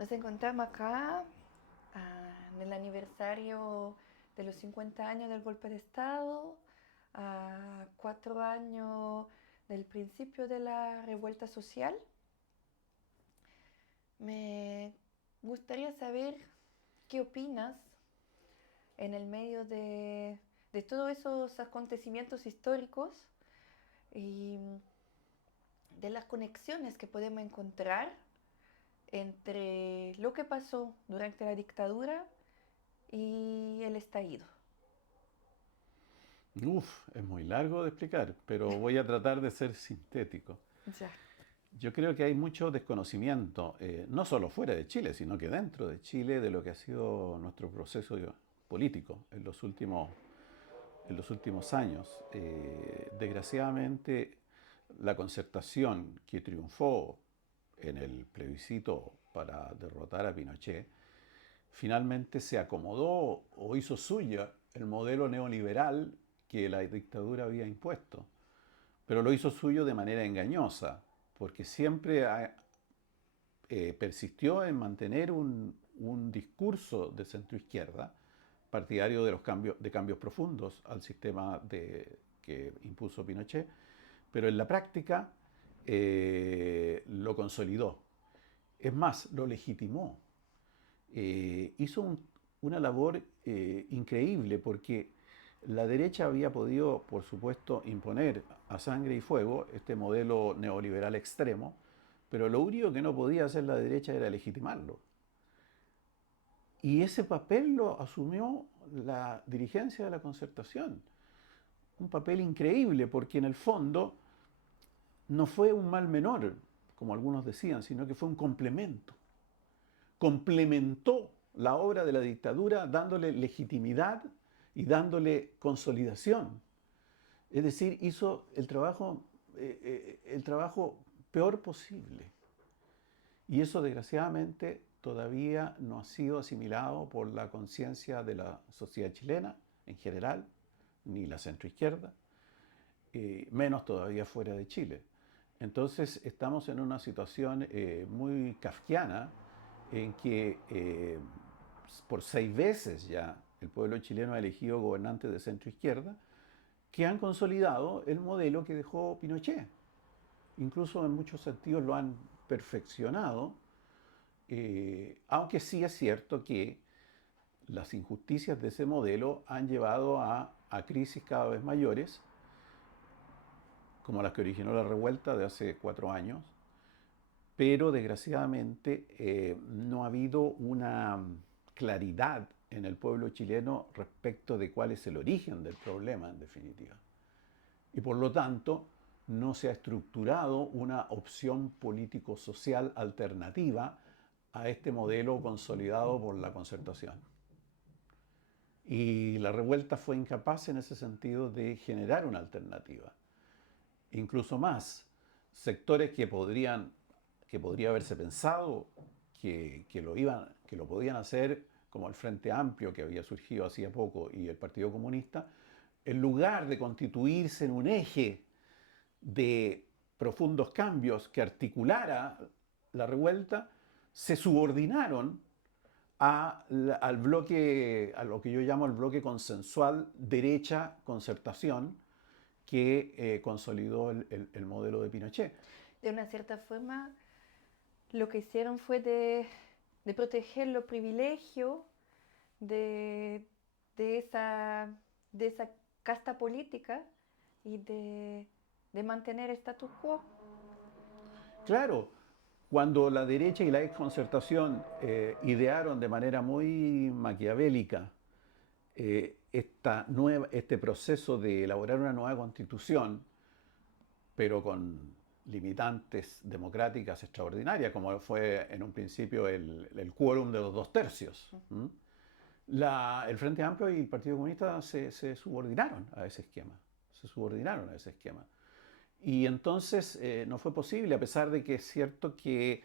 Nos encontramos acá en el aniversario de los 50 años del golpe de Estado, a 4 años del principio de la revuelta social. Me gustaría saber qué opinas en el medio de todos esos acontecimientos históricos y de las conexiones que podemos encontrar entre lo que pasó durante la dictadura y el estallido. Uf, es muy largo de explicar, pero voy a tratar de ser sintético. Ya. Yo creo que hay mucho desconocimiento, no solo fuera de Chile, sino que dentro de Chile, de lo que ha sido nuestro proceso político en los últimos años. Desgraciadamente, la concertación que triunfó en el plebiscito para derrotar a Pinochet, finalmente se acomodó o hizo suya el modelo neoliberal que la dictadura había impuesto, pero lo hizo suyo de manera engañosa, porque siempre persistió en mantener un discurso de centroizquierda, partidario de los cambios profundos al sistema que impuso Pinochet, pero en la práctica lo consolidó. Es más, lo legitimó. Hizo una labor increíble porque la derecha había podido, por supuesto, imponer a sangre y fuego este modelo neoliberal extremo, pero lo único que no podía hacer la derecha era legitimarlo. Y ese papel lo asumió la dirigencia de la Concertación. Un papel increíble porque en el fondo no fue un mal menor, como algunos decían, sino que fue un complemento. Complementó la obra de la dictadura dándole legitimidad y dándole consolidación. Es decir, hizo el trabajo peor posible. Y eso desgraciadamente todavía no ha sido asimilado por la conciencia de la sociedad chilena en general, ni la centroizquierda, menos todavía fuera de Chile. Entonces estamos en una situación muy kafkiana en que por 6 veces ya el pueblo chileno ha elegido gobernantes de centro izquierda que han consolidado el modelo que dejó Pinochet. Incluso en muchos sentidos lo han perfeccionado, aunque sí es cierto que las injusticias de ese modelo han llevado a crisis cada vez mayores, como las que originó la revuelta de hace 4 años, pero desgraciadamente no ha habido una claridad en el pueblo chileno respecto de cuál es el origen del problema, en definitiva. Y por lo tanto, no se ha estructurado una opción político-social alternativa a este modelo consolidado por la concertación. Y la revuelta fue incapaz en ese sentido de generar una alternativa. Incluso más, sectores que podría haberse pensado que lo podían hacer, como el Frente Amplio que había surgido hacía poco y el Partido Comunista, en lugar de constituirse en un eje de profundos cambios que articulara la revuelta, se subordinaron al bloque, a lo que yo llamo el bloque consensual derecha-concertación, que consolidó el modelo de Pinochet. De una cierta forma, lo que hicieron fue de proteger los privilegios de, de, esa, de esa casta política y de mantener status quo. Claro, cuando la derecha y la exconcertación idearon de manera muy maquiavélica este proceso de elaborar una nueva constitución, pero con limitantes democráticas extraordinarias, como fue en un principio el quórum de los 2/3. El Frente Amplio y el Partido Comunista se subordinaron a ese esquema. Se subordinaron a ese esquema. Y entonces no fue posible, a pesar de que es cierto que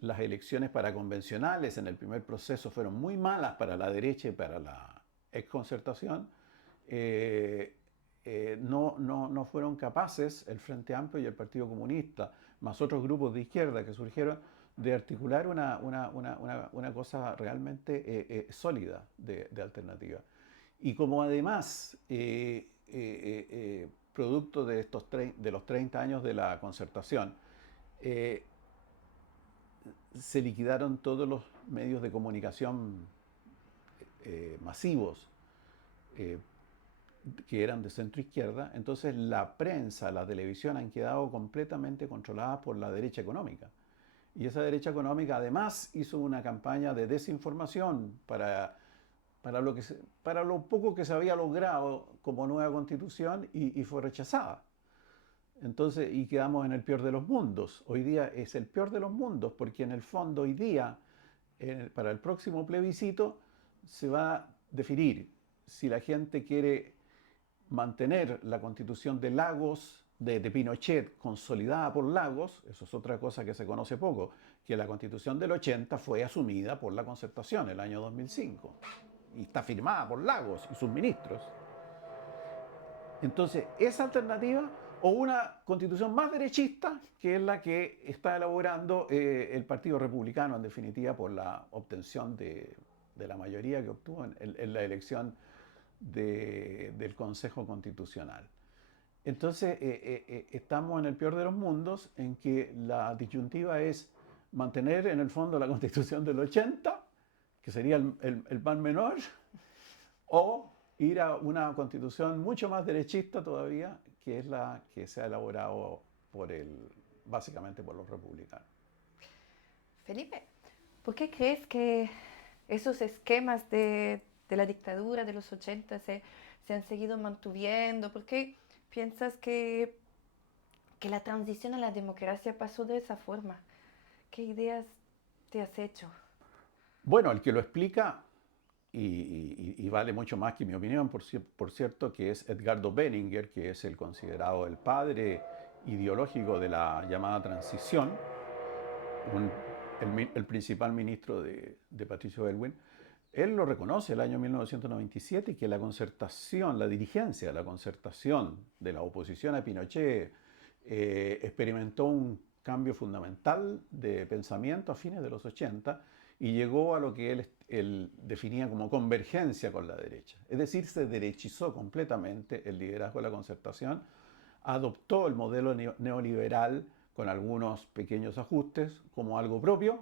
las elecciones para convencionales en el primer proceso fueron muy malas para la derecha y para la exconcertación, no fueron capaces el Frente Amplio y el Partido Comunista, más otros grupos de izquierda que surgieron, de articular una cosa realmente sólida de alternativa. Y como además, producto de, de los 30 años de la concertación, eh, se liquidaron todos los medios de comunicación masivos eh, que eran de centro izquierda, entonces la prensa, la televisión han quedado completamente controladas por la derecha económica. Y esa derecha económica además hizo una campaña de desinformación para lo poco que se había logrado como nueva constitución y fue rechazada. Entonces, y quedamos en el peor de los mundos. Hoy día es el peor de los mundos porque en el fondo hoy día, para el próximo plebiscito, se va a definir si la gente quiere mantener la constitución de Lagos, de Pinochet, consolidada por Lagos. Eso es otra cosa que se conoce poco, que la constitución del 80 fue asumida por la concertación el año 2005 y está firmada por Lagos y sus ministros. Entonces, esa alternativa o una constitución más derechista, que es la que está elaborando el Partido Republicano, en definitiva, por la obtención de la mayoría que obtuvo en la elección del Consejo Constitucional. Entonces, estamos en el peor de los mundos, en que la disyuntiva es mantener en el fondo la Constitución del 80, que sería el mal menor, o ir a una constitución mucho más derechista todavía, que es la que se ha elaborado básicamente por los republicanos. Felipe, ¿por qué crees que esos esquemas de la dictadura de los 80 se han seguido manteniendo? ¿Por qué piensas que la transición a la democracia pasó de esa forma? ¿Qué ideas te has hecho? Bueno, el que lo explica, y vale mucho más que mi opinión, por cierto, que es Edgardo Benninger, que es el considerado el padre ideológico de la llamada transición, el principal ministro de Patricio Aylwin. Él lo reconoce el año 1997, que la concertación, la dirigencia de la concertación de la oposición a Pinochet experimentó un cambio fundamental de pensamiento a fines de los 80 y llegó a lo que él definía como convergencia con la derecha. Es decir, se derechizó completamente el liderazgo de la concertación, adoptó el modelo neoliberal con algunos pequeños ajustes como algo propio,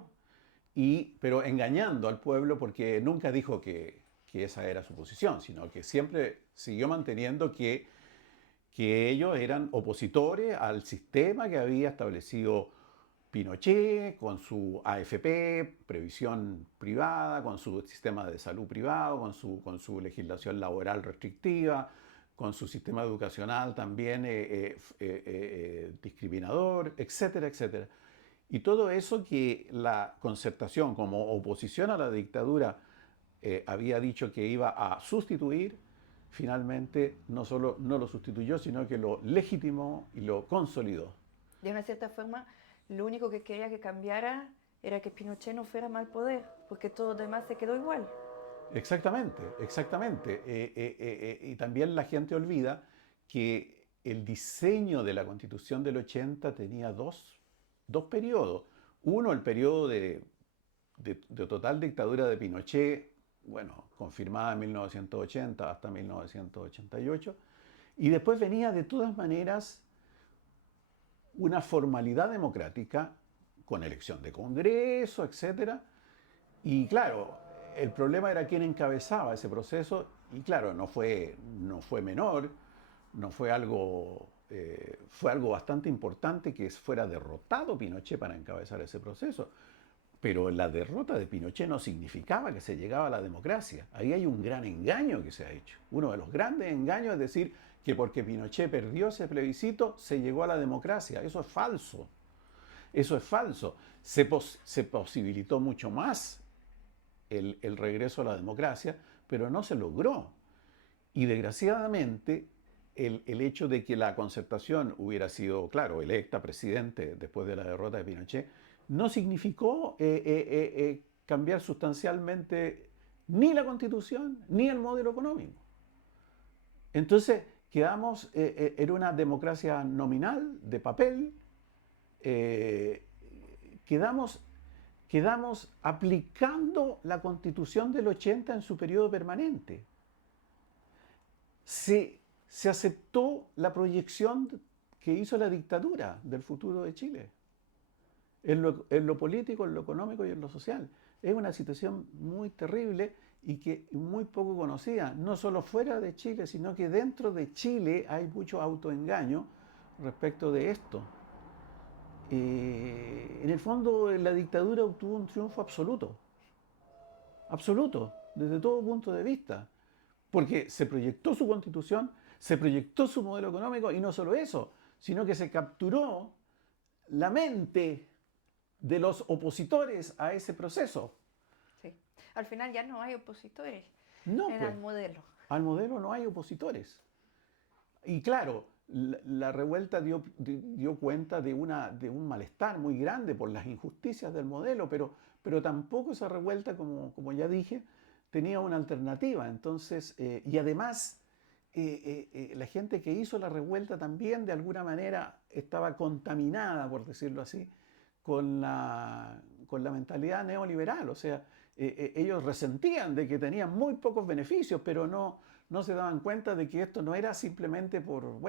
pero engañando al pueblo porque nunca dijo que esa era su posición, sino que siempre siguió manteniendo que ellos eran opositores al sistema que había establecido Pinochet, con su AFP, previsión privada, con su sistema de salud privado, con su legislación laboral restrictiva, con su sistema educacional también discriminador, etcétera, etcétera. Y todo eso que la concertación como oposición a la dictadura había dicho que iba a sustituir, finalmente no solo no lo sustituyó, sino que lo legitimó y lo consolidó. De una cierta forma, lo único que quería que cambiara era que Pinochet no fuera mal poder, porque todo lo demás se quedó igual. Exactamente, exactamente. Y también la gente olvida que el diseño de la Constitución del 80 tenía dos periodos. Uno, el periodo de total dictadura de Pinochet, bueno, confirmada en 1980 hasta 1988, y después venía de todas maneras una formalidad democrática con elección de Congreso, etc. Y claro, el problema era quién encabezaba ese proceso, y claro, no fue menor, no fue algo, fue algo bastante importante que fuera derrotado Pinochet para encabezar ese proceso. Pero la derrota de Pinochet no significaba que se llegaba a la democracia. Ahí hay un gran engaño que se ha hecho. Uno de los grandes engaños es decir que porque Pinochet perdió ese plebiscito se llegó a la democracia. Eso es falso. Eso es falso. Se posibilitó mucho más el regreso a la democracia, pero no se logró. Y desgraciadamente el hecho de que la concertación hubiera sido, claro, electa presidente después de la derrota de Pinochet, no significó cambiar sustancialmente ni la Constitución ni el modelo económico. Entonces quedamos en una democracia nominal, de papel, quedamos quedamos aplicando la Constitución del 80 en su periodo permanente. Se aceptó la proyección que hizo la dictadura del futuro de Chile, en lo político, en lo económico y en lo social. Es una situación muy terrible y que muy poco conocida, no solo fuera de Chile, sino que dentro de Chile hay mucho autoengaño respecto de esto. En el fondo, la dictadura obtuvo un triunfo absoluto, absoluto, desde todo punto de vista, porque se proyectó su constitución, se proyectó su modelo económico y no solo eso, sino que se capturó la mente de los opositores a ese proceso. Sí. Al final ya no hay opositores No, en pues, el modelo. al modelo no hay opositores. Y claro, la revuelta dio cuenta de un malestar muy grande por las injusticias del modelo, pero tampoco esa revuelta, como ya dije, tenía una alternativa. Entonces, y además, la gente que hizo la revuelta también de alguna manera estaba contaminada, por decirlo así, con la mentalidad neoliberal. O sea, ellos resentían de que tenían muy pocos beneficios, pero no se daban cuenta de que esto no era simplemente por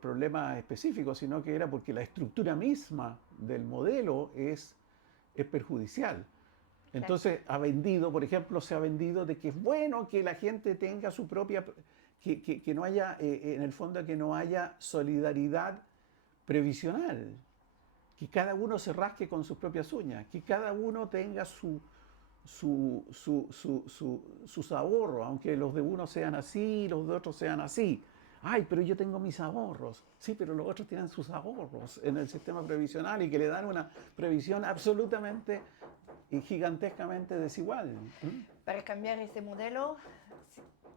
problemas específicos, sino que era porque la estructura misma del modelo es perjudicial. Claro. Entonces por ejemplo, se ha vendido de que es bueno que la gente tenga su propia, que no haya, en el fondo, que no haya solidaridad previsional, que cada uno se rasque con sus propias uñas, que cada uno tenga sus ahorros, aunque los de uno sean así, los de otros sean así. Ay, pero yo tengo mis ahorros. Sí, pero los otros tienen sus ahorros en el sistema previsional y que le dan una previsión absolutamente y gigantescamente desigual. Para cambiar ese modelo,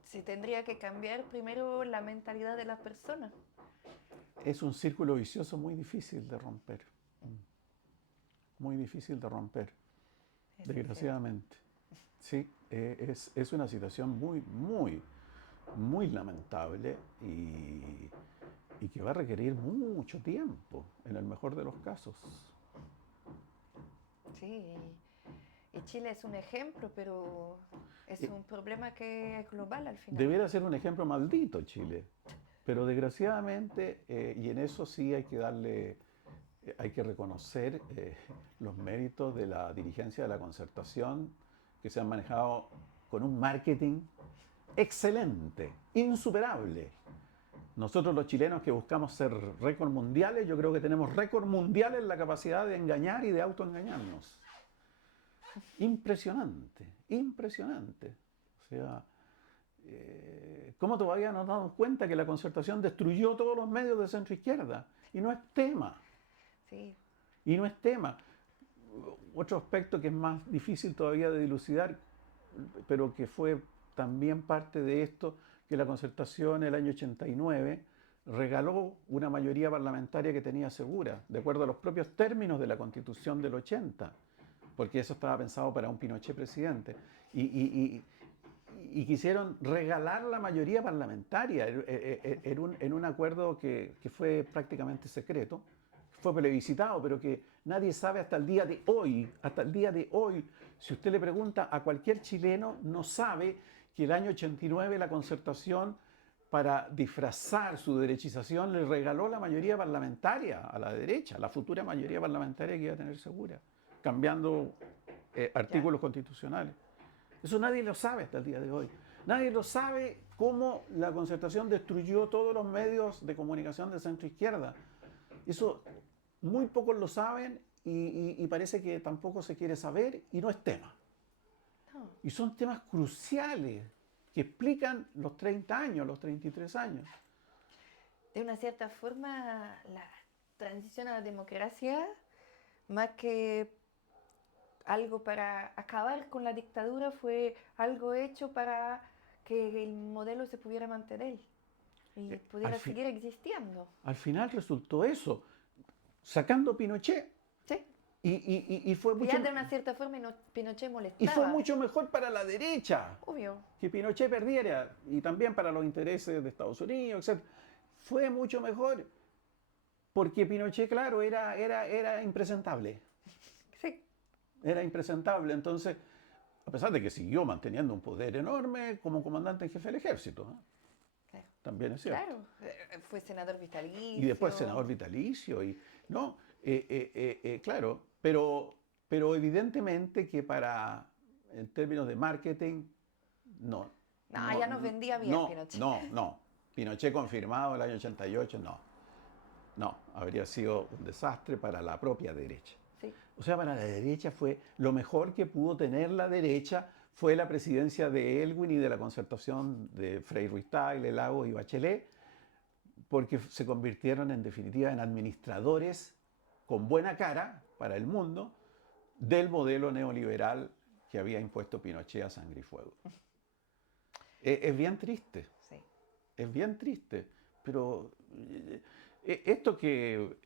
se tendría que cambiar primero la mentalidad de las personas. Es un círculo vicioso muy difícil de romper. Muy difícil de romper, Eso desgraciadamente. Sí, es una situación muy, muy, muy lamentable y que va a requerir mucho tiempo, en el mejor de los casos. Sí, y Chile es un ejemplo, pero es un problema que es global al final. Debiera ser un ejemplo maldito Chile, pero desgraciadamente, y en eso sí hay que reconocer los méritos de la dirigencia de la Concertación, que se han manejado con un marketing excelente, insuperable. Nosotros los chilenos que buscamos ser récord mundiales, yo creo que tenemos récord mundial en la capacidad de engañar y de autoengañarnos. Impresionante, impresionante. O sea, ¿cómo todavía nos damos cuenta que la Concertación destruyó todos los medios de centro izquierda? Y no es tema. Sí. Y no es tema. Otro aspecto que es más difícil todavía de dilucidar, pero que fue también parte de esto, que la Concertación el año 89 regaló una mayoría parlamentaria que tenía segura, de acuerdo a los propios términos de la Constitución del 80, porque eso estaba pensado para un Pinochet presidente. Y quisieron regalar la mayoría parlamentaria en un acuerdo que fue prácticamente secreto, fue plebiscitado, pero que nadie sabe hasta el día de hoy, si usted le pregunta a cualquier chileno, no sabe que el año 89 la Concertación, para disfrazar su derechización, le regaló la mayoría parlamentaria a la derecha, la futura mayoría parlamentaria que iba a tener segura, cambiando artículos constitucionales. Eso nadie lo sabe hasta el día de hoy. Nadie lo sabe cómo la Concertación destruyó todos los medios de comunicación de centro izquierda. Eso muy pocos lo saben y parece que tampoco se quiere saber y no es tema. No. Y son temas cruciales que explican los 30 años, los 33 años. De una cierta forma, la transición a la democracia, más que algo para acabar con la dictadura, fue algo hecho para que el modelo se pudiera mantener y pudiera seguir existiendo. Al final resultó eso, sacando Pinochet. Sí. Y fue mucho, Ya de una cierta forma Pinochet molestaba. y fue mucho mejor para la derecha. Obvio. Que Pinochet perdiera, y también para los intereses de Estados Unidos, etc. Fue mucho mejor, porque Pinochet, claro, era impresentable. Sí. era impresentable. Entonces, a pesar de que siguió manteniendo un poder enorme como comandante en jefe del ejército, ¿eh? Claro. También es cierto. Claro, fue senador vitalicio. Y después senador vitalicio, y no, claro, pero evidentemente que en términos de marketing, no, No, ya nos vendía bien Pinochet. no. Pinochet confirmado el año 88, no, habría sido un desastre para la propia derecha. Sí. O sea, para la derecha fue lo mejor que pudo tener la derecha fue la presidencia de Elwin y de la concertación de Frei Ruiz-Tagle, Lagos y Bachelet, porque se convirtieron en definitiva en administradores con buena cara para el mundo del modelo neoliberal que había impuesto Pinochet a sangre y fuego. Es bien triste, Sí. es bien triste, pero esto que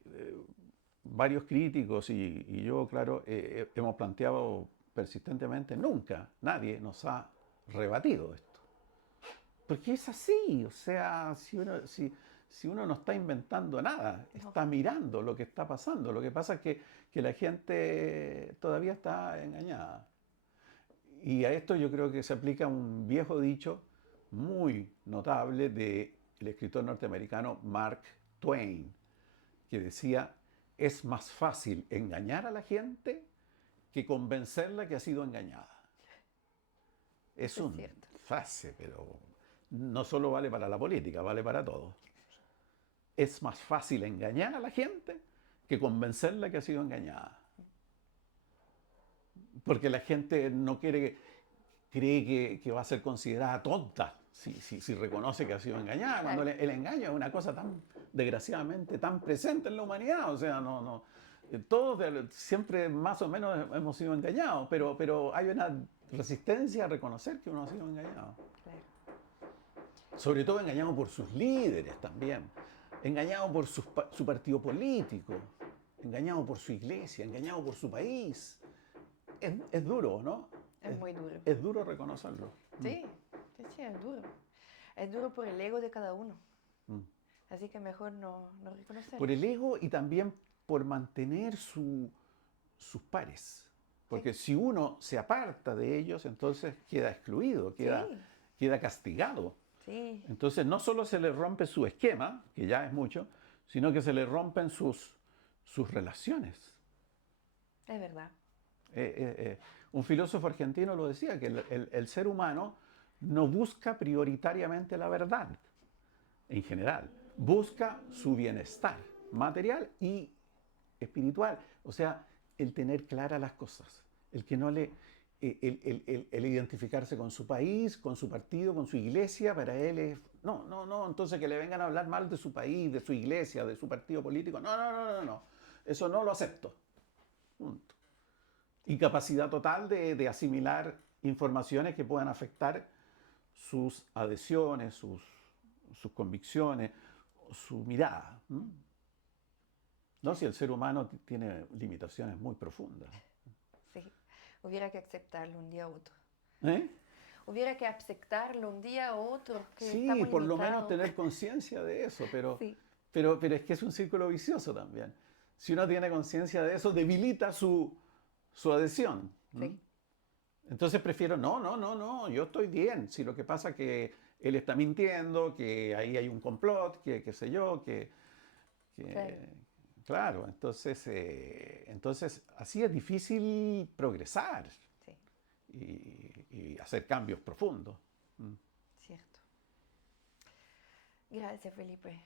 varios críticos y yo, claro, hemos planteado persistentemente, nunca nadie nos ha rebatido esto. Porque es así, o sea, si uno no está inventando nada, está mirando lo que está pasando. Lo que pasa es que la gente todavía está engañada. Y a esto yo creo que se aplica un viejo dicho muy notable del escritor norteamericano Mark Twain, que decía, es más fácil engañar a la gente que convencerla que ha sido engañada. Es Eso es un cierto. frase, pero no solo vale para la política, vale para todo. Es más fácil engañar a la gente que convencerla que ha sido engañada. Porque la gente no cree que va a ser considerada tonta si reconoce que ha sido engañada, cuando el engaño es una cosa tan, desgraciadamente, tan presente en la humanidad. O sea, todos siempre más o menos hemos sido engañados, pero hay una resistencia a reconocer que uno ha sido engañado. Claro. Sobre todo engañado por sus líderes también, engañado por su partido político, engañado por su iglesia, engañado por su país. Es duro, ¿no? Es muy duro. Es duro reconocerlo. Sí, sí, es duro. Es duro por el ego de cada uno. Mm. Así que mejor no reconocerlo. Por el ego y también por mantener sus pares. Porque si uno se aparta de ellos, entonces queda excluido, queda castigado. Sí. Entonces no solo se le rompe su esquema, que ya es mucho, sino que se le rompen sus relaciones. Es verdad. Un filósofo argentino lo decía, que el ser humano no busca prioritariamente la verdad, en general. Busca su bienestar material y espiritual. O sea, el tener claras las cosas. El que no le... El identificarse con su país, con su partido, con su iglesia, para él es... No. Entonces que le vengan a hablar mal de su país, de su iglesia, de su partido político. No. Eso no lo acepto. Punto. Incapacidad total de asimilar informaciones que puedan afectar sus adhesiones, sus convicciones, su mirada. No, si el ser humano tiene limitaciones muy profundas. Sí, hubiera que aceptarlo un día u otro. ¿Eh? Hubiera que aceptarlo un día u otro. Que Sí, estamos por lo limitados. menos tener conciencia de eso, Sí. pero es que es un círculo vicioso también. Si uno tiene conciencia de eso, debilita su adhesión. Sí. Entonces prefiero, no, yo estoy bien. Si lo que pasa es que él está mintiendo, que ahí hay un complot, que qué sé yo, claro, entonces así es difícil progresar Sí. y hacer cambios profundos. Cierto. Gracias, Felipe.